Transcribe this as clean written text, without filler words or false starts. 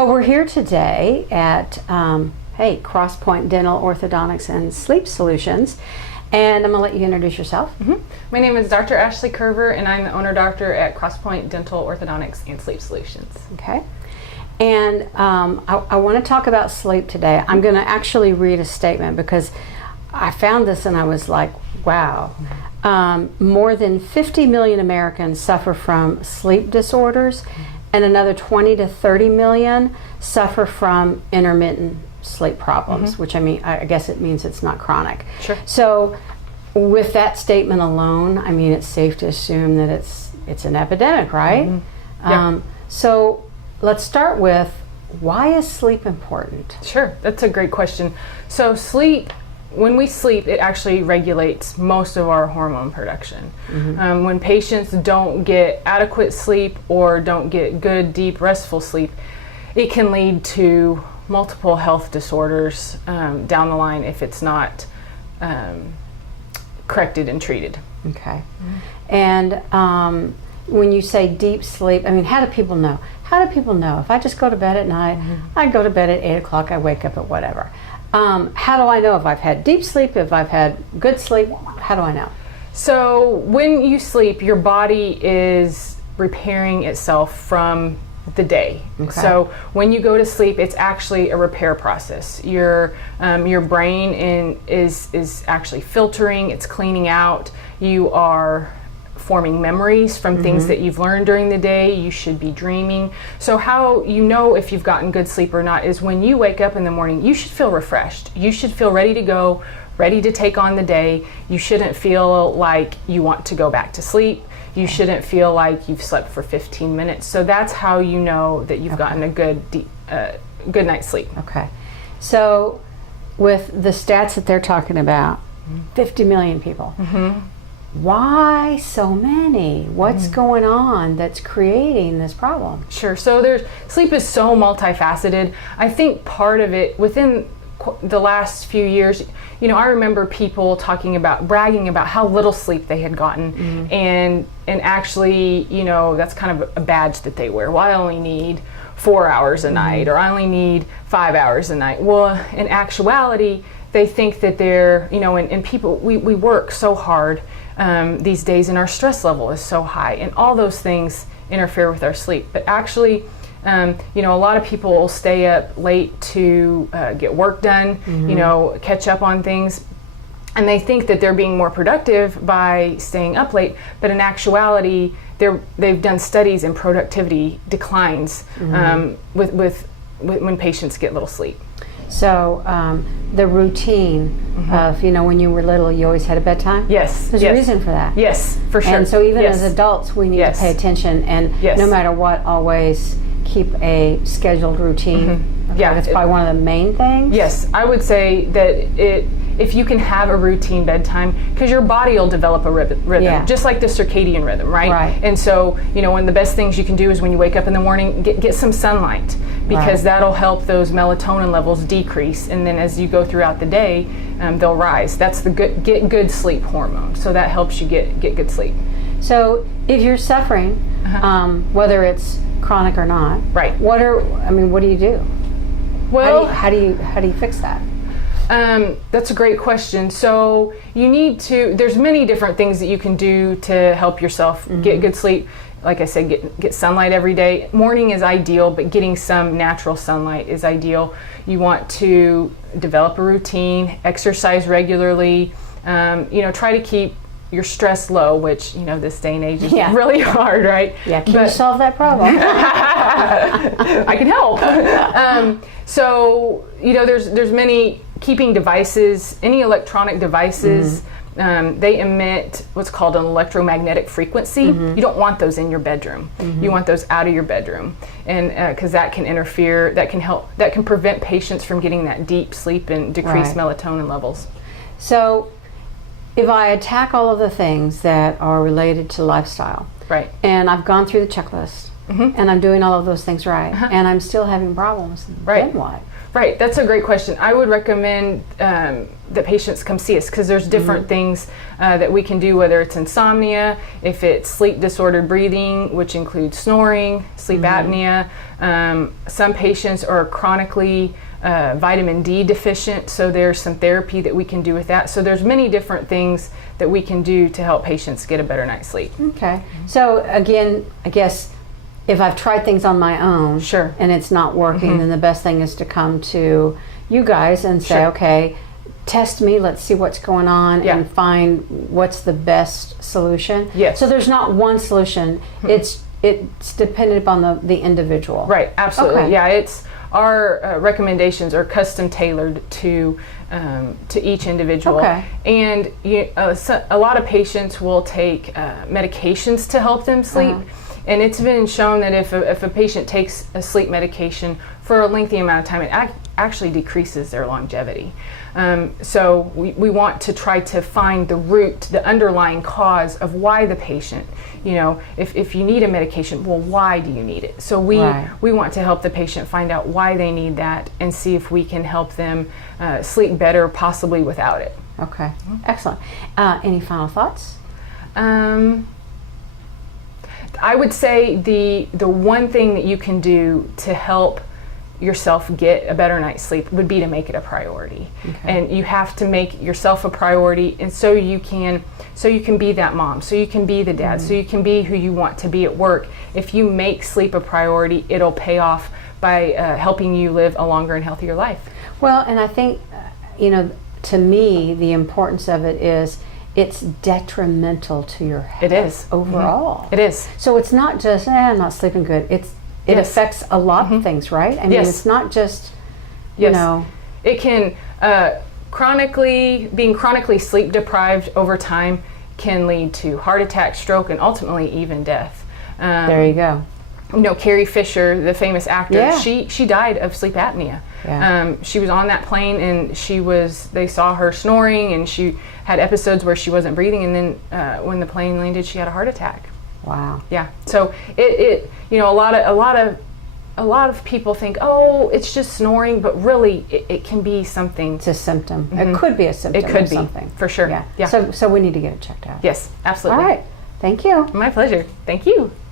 So we're here today at Crosspointe Dental Orthodontics and Sleep Solutions, and I'm going to let you introduce yourself. My name is Dr. Ashley Curver, and I'm the owner doctor at Crosspointe Dental Orthodontics and Sleep Solutions. Okay. And I want to talk about sleep today. I'm going to actually read a statement because I found this and I was like, wow. More than 50 million Americans suffer from sleep disorders, and another 20 to 30 million suffer from intermittent sleep problems, which I guess it means it's not chronic. Sure. So with that statement alone, I mean, it's safe to assume that it's an epidemic, right? Yeah. So let's start with, why is sleep important? Sure, that's a great question. So when we sleep, it actually regulates most of our hormone production. When patients don't get adequate sleep or don't get good, deep, restful sleep, it can lead to multiple health disorders down the line if it's not corrected and treated. Okay. And when you say deep sleep, I mean, how do people know? How do people know? If I just go to bed at night, I go to bed at 8 o'clock, I wake up at whatever. How do I know if I've had deep sleep, if I've had good sleep? How do I know? So when you sleep, your body is repairing itself from the day. Okay. So when you go to sleep, it's actually a repair process. Your brain is actually filtering, it's cleaning out. You are forming memories from things that you've learned during the day. You should be dreaming. So how you know if you've gotten good sleep or not is when you wake up in the morning, you should feel refreshed. You should feel ready to go, ready to take on the day. You shouldn't feel like you want to go back to sleep. You shouldn't feel like you've slept for 15 minutes. So that's how you know that you've gotten a good night's sleep. Okay. So with the stats that they're talking about, 50 million people. Why so many? What's going on that's creating this problem? Sure. So sleep is so multifaceted. I think part of it within the last few years, I remember people bragging about how little sleep they had gotten, and actually, that's kind of a badge that they wear. Well, I only need 4 hours a night, or I only need 5 hours a night. Well, in actuality, they think that they're, and people, we work so hard these days, and our stress level is so high, and all those things interfere with our sleep. But actually, a lot of people will stay up late to get work done, catch up on things, and they think that they're being more productive by staying up late. But in actuality, they've done studies and productivity declines with when patients get little sleep. So the routine of, when you were little, you always had a bedtime? Yes. There's a reason for that. Yes, for sure. And so even as adults, we need to pay attention, and no matter what, always keep a scheduled routine. Okay, that's probably one of the main things. Yes, I would say that if you can have a routine bedtime, because your body will develop a rhythm, just like the circadian rhythm, right? And so, one of the best things you can do is when you wake up in the morning, get some sunlight, because that'll help those melatonin levels decrease, and then as you go throughout the day, they'll rise. That's the get good sleep hormone, so that helps you get good sleep. So if you're suffering, whether it's chronic or not, what do you do? Well, how do you fix that? That's a great question. So there's many different things that you can do to help yourself get good sleep. Like I said, get sunlight every day. Morning is ideal, but getting some natural sunlight is ideal. You want to develop a routine, exercise regularly, try to keep your stress low, which, this day and age is really hard, right? Yeah, can you solve that problem? I can help. So, there's many keeping devices, any electronic devices, they emit what's called an electromagnetic frequency. You don't want those in your bedroom. You want those out of your bedroom, and because that can interfere, that can prevent patients from getting that deep sleep and decrease melatonin levels. So if I attack all of the things that are related to lifestyle, and I've gone through the checklist, and I'm doing all of those things and I'm still having problems, then what? Right, that's a great question. I would recommend that patients come see us because there's different things that we can do, whether it's insomnia, if it's sleep disordered breathing, which includes snoring, sleep apnea. Some patients are chronically vitamin D deficient, so there's some therapy that we can do with that. So there's many different things that we can do to help patients get a better night's sleep. Okay. So again, I guess if I've tried things on my own Sure. and it's not working, then the best thing is to come to you guys and say, Sure. okay, test me, let's see what's going on Yeah. and find what's the best solution. Yes. So there's not one solution. It's dependent upon the individual. Right, absolutely. Okay. Yeah, it's our recommendations are custom tailored to each individual. Okay. And a lot of patients will take medications to help them sleep. And it's been shown that if a patient takes a sleep medication for a lengthy amount of time, it actually decreases their longevity. So we want to try to find the root, the underlying cause of why the patient, if you need a medication, well, why do you need it? So we want to help the patient find out why they need that and see if we can help them sleep better, possibly without it. Okay. Excellent. Any final thoughts? I would say the one thing that you can do to help yourself get a better night's sleep would be to make it a priority. Okay. And you have to make yourself a priority, and so you can be that mom, so you can be the dad, so you can be who you want to be at work. If you make sleep a priority, it'll pay off by helping you live a longer and healthier life. Well, and I think, to me, the importance of it is it's detrimental to your health. It is. Overall. It is. So it's not just, I'm not sleeping good. It Yes. affects a lot of things, right? I mean, Yes. it's not just, Yes. It can being chronically sleep deprived over time can lead to heart attack, stroke, and ultimately even death. there you go. Carrie Fisher, the famous actor, Yeah. she died of sleep apnea. Yeah. She was on that plane and they saw her snoring, and she had episodes where she wasn't breathing, and then when the plane landed, she had a heart attack. Wow. Yeah. So a lot of people think, oh, it's just snoring, but really it can be something. It's a symptom. It could be a symptom It could of be, something. for sure. Yeah. Yeah. So we need to get it checked out. Yes, absolutely. All right. Thank you. My pleasure. Thank you.